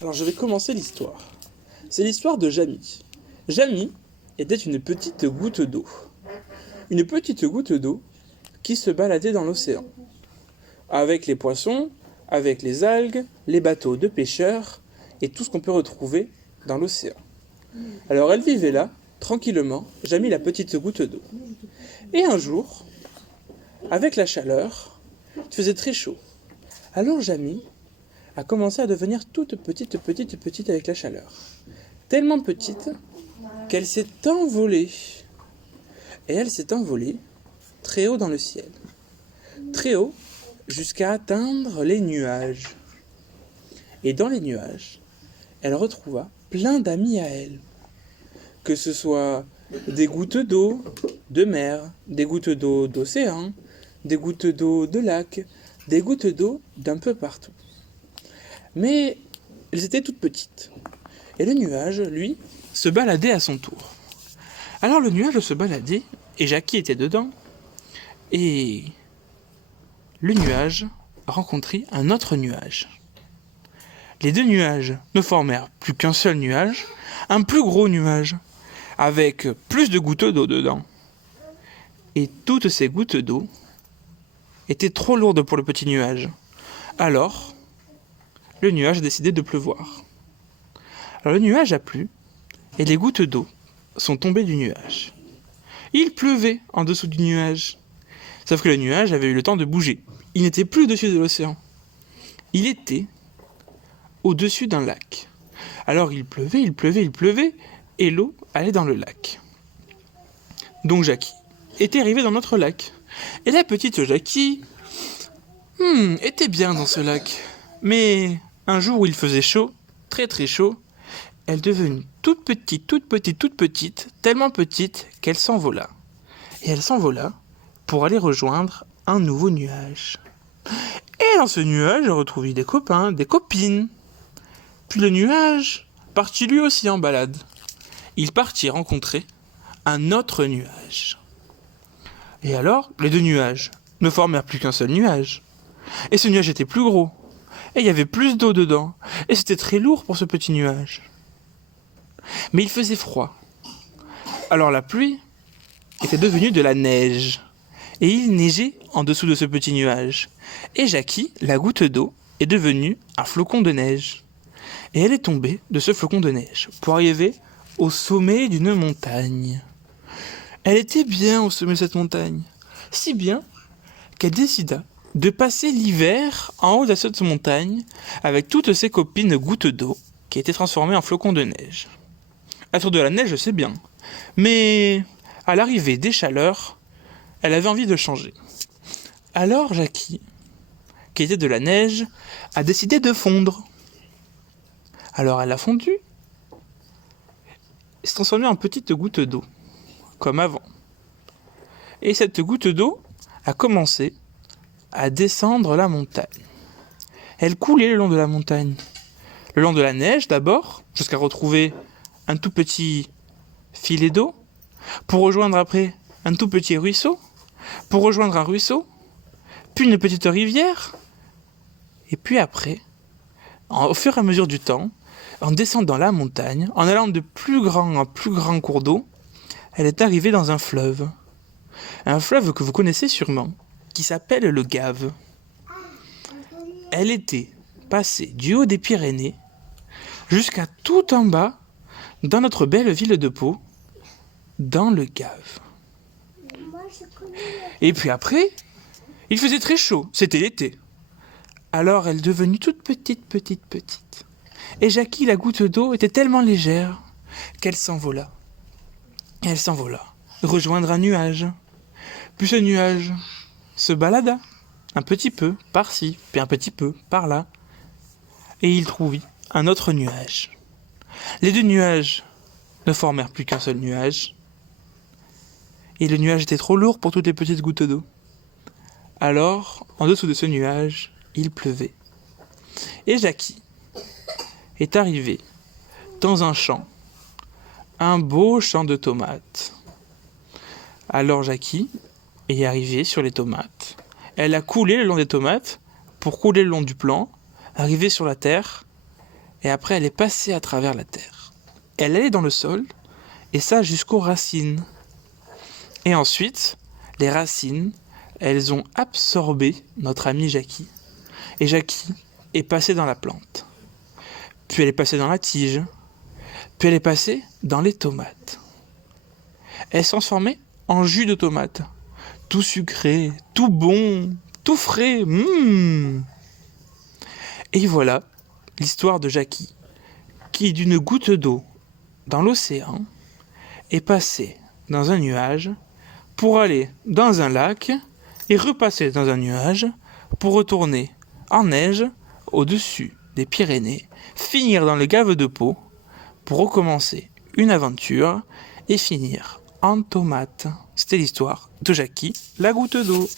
Alors je vais commencer l'histoire. C'est l'histoire de Jamie. Jamie était une petite goutte d'eau. Une petite goutte d'eau qui se baladait dans l'océan. Avec les poissons, avec les algues, les bateaux de pêcheurs et tout ce qu'on peut retrouver dans l'océan. Alors elle vivait là, tranquillement, Jamie la petite goutte d'eau. Et un jour, avec la chaleur, il faisait très chaud. Alors Jamie a commencé à devenir toute petite avec la chaleur. Tellement petite qu'elle s'est envolée. Et elle s'est envolée très haut dans le ciel. Très haut jusqu'à atteindre les nuages. Et dans les nuages, elle retrouva plein d'amis à elle. Que ce soit des gouttes d'eau de mer, des gouttes d'eau d'océan, des gouttes d'eau de lac, des gouttes d'eau d'un peu partout. Mais elles étaient toutes petites. Et le nuage, lui, se baladait à son tour. Alors le nuage se baladait, et Jackie était dedans, et le nuage rencontrait un autre nuage. Les deux nuages ne formèrent plus qu'un seul nuage, un plus gros nuage, avec plus de gouttes d'eau dedans. Et toutes ces gouttes d'eau étaient trop lourdes pour le petit nuage. Alors, le nuage a décidé de pleuvoir. Alors le nuage a plu, et les gouttes d'eau sont tombées du nuage. Il pleuvait en dessous du nuage. Sauf que le nuage avait eu le temps de bouger. Il n'était plus au-dessus de l'océan. Il était au-dessus d'un lac. Alors il pleuvait, et l'eau allait dans le lac. Donc Jackie était arrivé dans notre lac. Et la petite Jackie était bien dans ce lac. Mais un jour où il faisait chaud, très très chaud, elle devenue toute petite, tellement petite qu'elle s'envola. Et elle s'envola pour aller rejoindre un nouveau nuage. Et dans ce nuage, elle retrouvait des copains, des copines. Puis le nuage partit lui aussi en balade. Il partit rencontrer un autre nuage. Et alors, les deux nuages ne formèrent plus qu'un seul nuage. Et ce nuage était plus gros. Et il y avait plus d'eau dedans. Et c'était très lourd pour ce petit nuage. Mais il faisait froid. Alors la pluie était devenue de la neige. Et il neigeait en dessous de ce petit nuage. Et Jackie, la goutte d'eau, est devenue un flocon de neige. Et elle est tombée de ce flocon de neige pour arriver au sommet d'une montagne. Elle était bien au sommet de cette montagne. Si bien qu'elle décida de passer l'hiver en haut de cette montagne avec toutes ses copines gouttes d'eau qui étaient transformées en flocons de neige. Être de la neige, c'est bien. Mais à l'arrivée des chaleurs, elle avait envie de changer. Alors Jackie, qui était de la neige, a décidé de fondre. Alors elle a fondu et s'est transformée en petite goutte d'eau, comme avant. Et cette goutte d'eau a commencé à descendre la montagne. Elle coulait le long de la montagne. Le long de la neige d'abord, jusqu'à retrouver un tout petit filet d'eau, pour rejoindre après un tout petit ruisseau, pour rejoindre un ruisseau, puis une petite rivière, et puis après, au fur et à mesure du temps, en descendant la montagne, en allant de plus grand en plus grand cours d'eau, elle est arrivée dans un fleuve. Un fleuve que vous connaissez sûrement, qui s'appelle le Gave. Elle était passée du haut des Pyrénées jusqu'à tout en bas, dans notre belle ville de Pau, dans le Gave. Et puis après, il faisait très chaud, c'était l'été. Alors elle est devenue toute petite. Et Jackie, la goutte d'eau, était tellement légère qu'elle s'envola. Elle s'envola, rejoindre un nuage. Puis ce nuage se balada, un petit peu par-ci, puis un petit peu par-là. Et il trouvit un autre nuage. Les deux nuages ne formèrent plus qu'un seul nuage. Et le nuage était trop lourd pour toutes les petites gouttes d'eau. Alors, en dessous de ce nuage, il pleuvait. Et Jackie est arrivé dans un champ, un beau champ de tomates. Alors Jackie est arrivée sur les tomates. Elle a coulé le long des tomates pour couler le long du plan, arrivée sur la terre, et après elle est passée à travers la terre. Elle allait dans le sol, et ça jusqu'aux racines. Et ensuite, les racines, elles ont absorbé notre ami Jackie. Et Jackie est passé dans la plante. Puis elle est passée dans la tige. Puis elle est passée dans les tomates. Elle s'est transformée en jus de tomate. Tout sucré, tout bon, tout frais. Et voilà l'histoire de Jackie, qui d'une goutte d'eau dans l'océan est passé dans un nuage pour aller dans un lac et repasser dans un nuage pour retourner en neige au-dessus des Pyrénées, finir dans le gave de Pau pour recommencer une aventure et finir en tomate. C'était l'histoire de Jackie, la goutte d'eau.